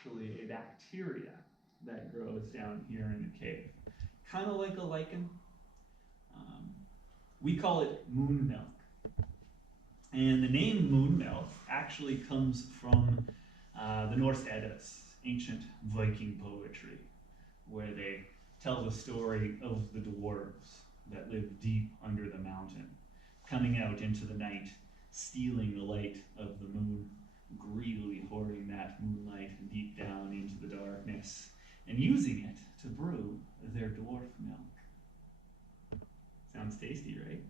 actually a bacteria that grows down here in the cave. Kind of like a lichen. We call it moon milk. And the name moon milk actually comes from the Norse Eddas, ancient Viking poetry, where they tell the story of the dwarves that live deep under the mountain, coming out into the night, stealing the light of the moon, greedily hoarding that moonlight deep down into the darkness, and using it to brew their dwarf milk. Sounds tasty, right?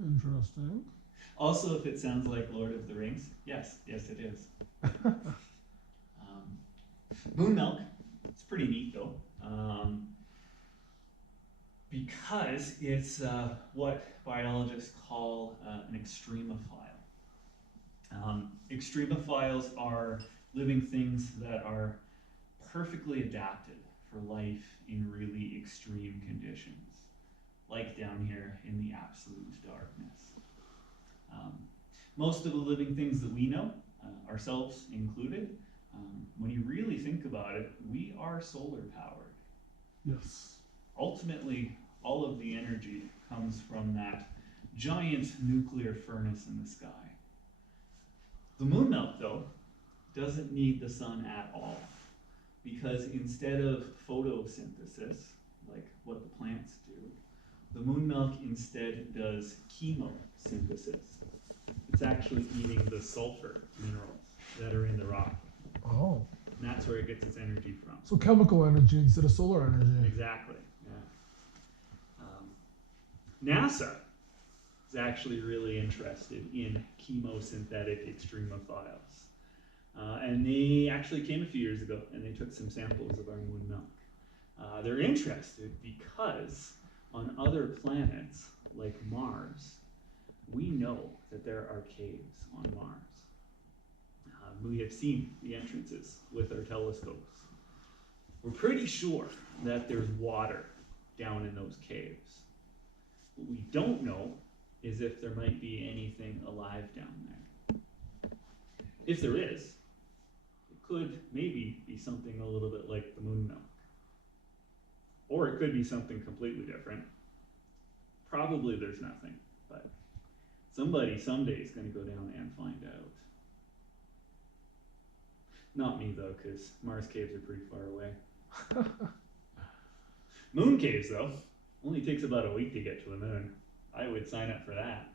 Interesting. Also, if it sounds like Lord of the Rings, yes, it is. Moon milk, it's pretty neat though, because it's what biologists call an extremophile. Extremophiles are living things that are perfectly adapted for life in really extreme conditions, like down here in the absolute darkness. Most of the living things that we know, ourselves included, when you really think about it, we are solar powered. Yes. Ultimately, all of the energy comes from that giant nuclear furnace in the sky. The moon milk, though, doesn't need the sun at all, because instead of photosynthesis, like what the plants do, the moon milk instead does chemo-synthesis. It's actually eating the sulfur minerals that are in the rock. Oh. And that's where it gets its energy from. So chemical energy instead of solar energy. Exactly, yeah. NASA is actually really interested in chemo-synthetic extremophiles. And they actually came a few years ago and they took some samples of our moon milk. They're interested because on other planets like Mars, we know that there are caves on Mars. We have seen the entrances with our telescopes. We're pretty sure that there's water down in those caves. What we don't know is if there might be anything alive down there. If there is, it could maybe be something a little bit like the moon milk. Or it could be something completely different. Probably there's nothing, but somebody someday is going to go down and find out. Not me though, because Mars caves are pretty far away. Moon caves though, only takes about a week to get to the moon. I would sign up for that.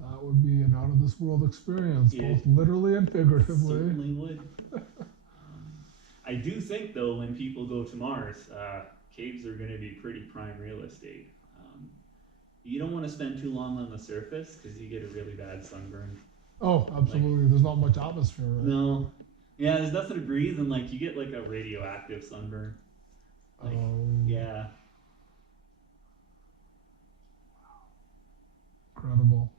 That would be an out of this world experience, both literally and figuratively. Certainly would. I do think though, when people go to Mars, caves are going to be pretty prime real estate. You don't want to spend too long on the surface because you get a really bad sunburn. Oh, absolutely. There's not much atmosphere, right? No. Yeah, there's nothing to breathe, and like you get like a radioactive sunburn. Like, yeah. Incredible.